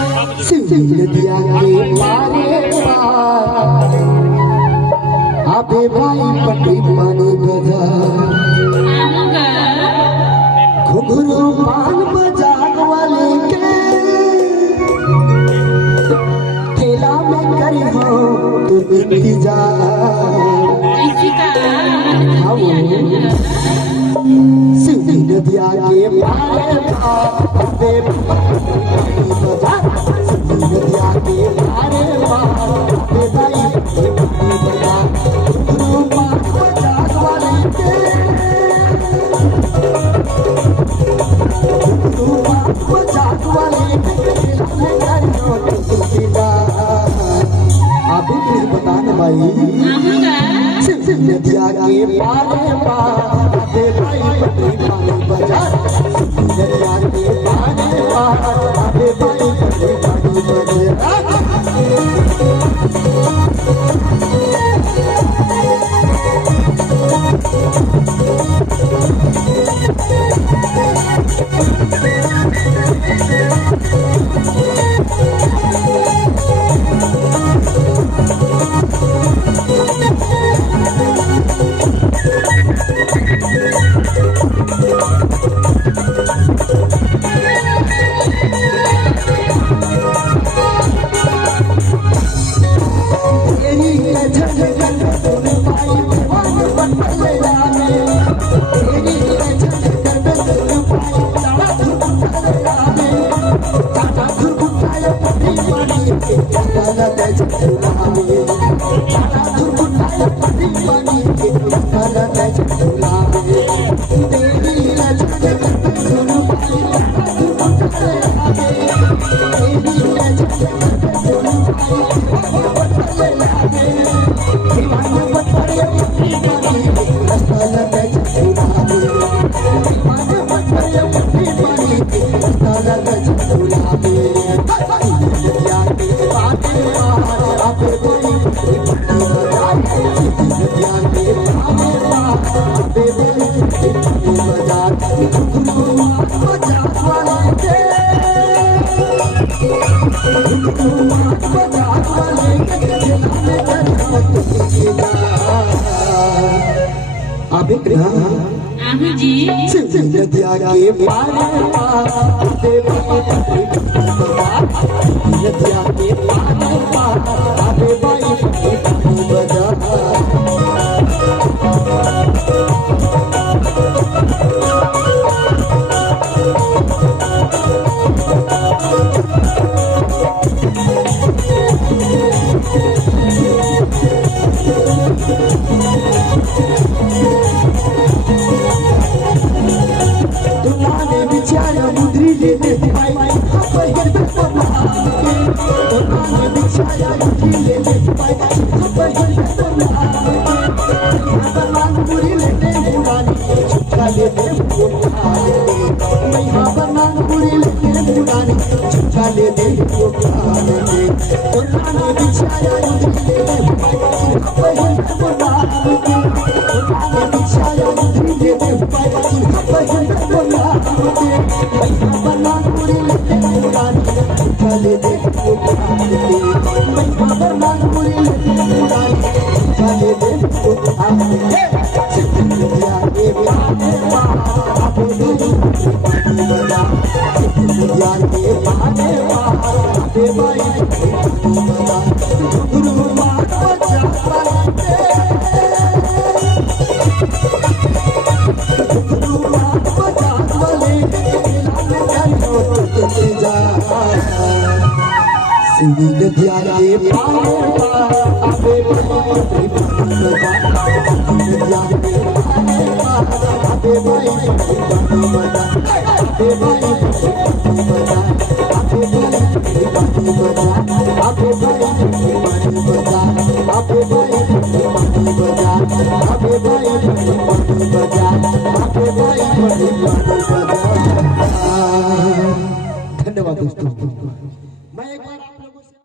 नदिया के पारे पार आबे भाई पटी पानी बजा घुघरू पान बजाग वाले के ठेला में करी हो तो इंतजार नदिया के पारे पार आबे पानी बजा नदिया के पारे पार आबे भाई पानी बजा घुघरू पान बजाग वाले के बताने भाई नदिया के पारे पार आबे भाई पटी पानी बजा नदिया के पारे पार आबे भाई पटी पानी बजा नदिया के पारे पार नदिया के पारे पार आबे भाई पानी बजा नदिया के पारे पार आबे भाई आबे भाई पानी बजा आबे भाई पानी बजा आबे भाई पानी बजा आबे भाई पानी बजा आबे भाई पानी बजा आबे भाई पानी बजा आबे भाई पानी बजा। धन्यवाद दोस्तों।